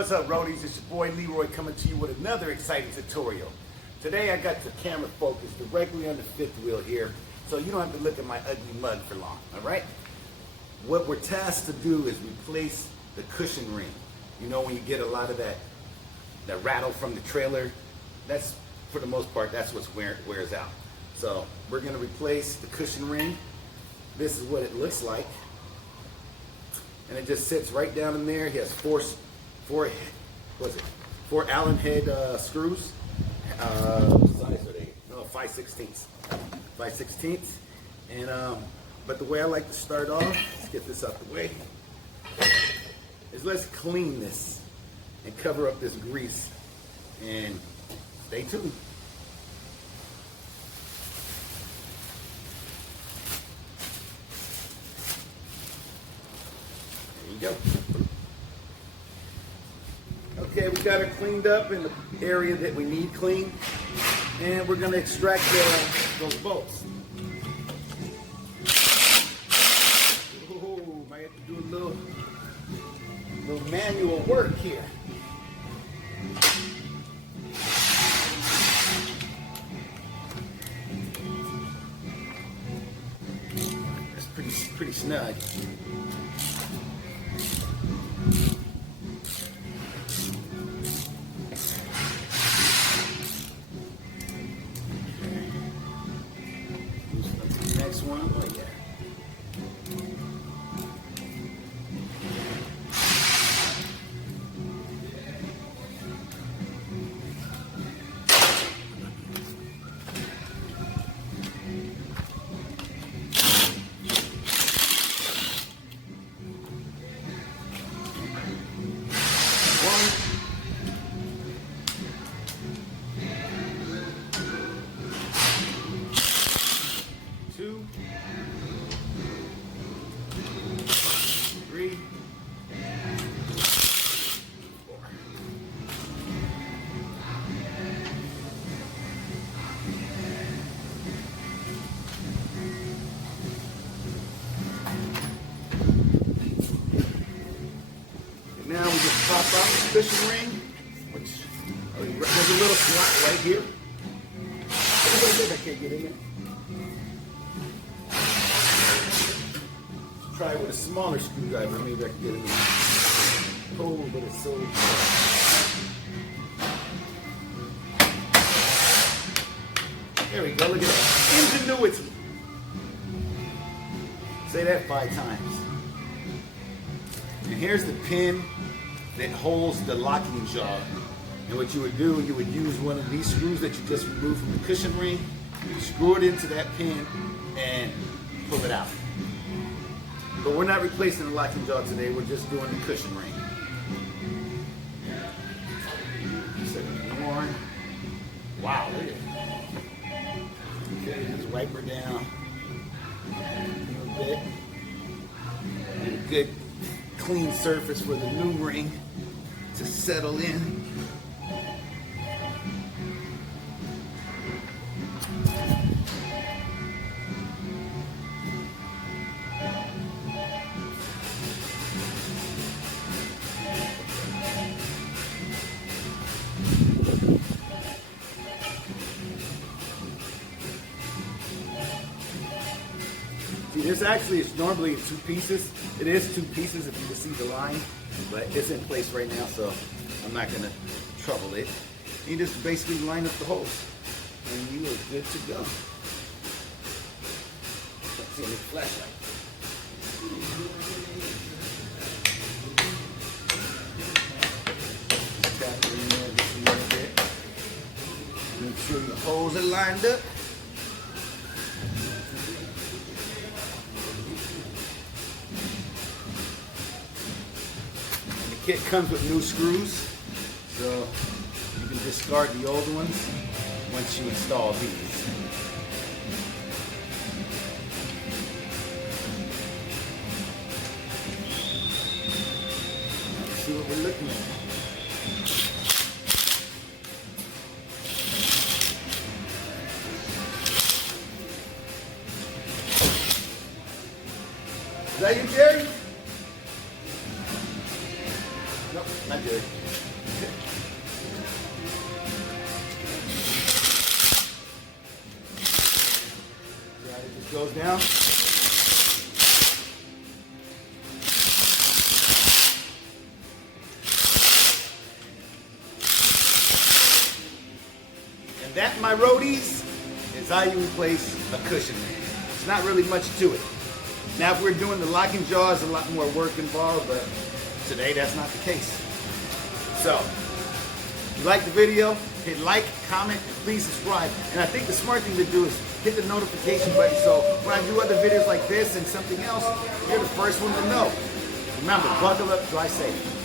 What's up, roadies? It's your boy Leroy coming to you with another exciting tutorial. Today I got the camera focused directly on the fifth wheel here, so you don't have to look at my ugly mug for long, all right? What we're tasked to do is replace the cushion ring. You know, when you get a lot of that rattle from the trailer, that's, for the most part, that's what wears out. So we're gonna replace the cushion ring. This is what it looks like. And it just sits right down in there. He has four Allen head screws. What size are they? No, 5/16. 5/16. And but the way I like to start off, let's get this out the way, is let's clean this and cover up this grease. And stay tuned. There you go. Okay, we got it cleaned up in the area that we need clean, and we're going to extract those bolts. Oh, might have to do a little manual work here. That's pretty snug. Next one, oh yeah. Two, three, four. And now we just pop out the cushion ring, which there's a little slot right here. I can't get in there. Try with a smaller screwdriver, maybe I can get it in. Oh, but it's so there we go, look at that. Ingenuity. Say that 5 times. And here's the pin that holds the locking jaw. And what you would do, you would use one of these screws that you just removed from the cushion ring, screw it into that pin, and pull it out. But we're not replacing the locking jaw today, we're just doing the cushion ring. Second one. Wow, look at it. Okay, just wipe her down a little bit. Get a good clean surface for the new ring to settle in. See, this actually is normally 2 pieces. It is 2 pieces if you can see the line, but it's in place right now, so I'm not going to trouble it. You just basically line up the holes, and you are good to go. Let's see the flashlight. Tap it in there just a little bit. Make sure the holes are lined up. The kit comes with new screws, so you can discard the old ones once you install these. Let's see what we're looking at. Is that you, Jerry? Nope, not good. Yeah, it just goes down. And that, my roadies, is how you replace a cushion. It's not really much to it. Now, if we're doing the locking jaws, a lot more work involved, but today that's not the case. So, if you like the video, hit like, comment, and please subscribe. And I think the smart thing to do is hit the notification button so when I do other videos like this and something else, you're the first one to know. Remember, buckle up, drive safe.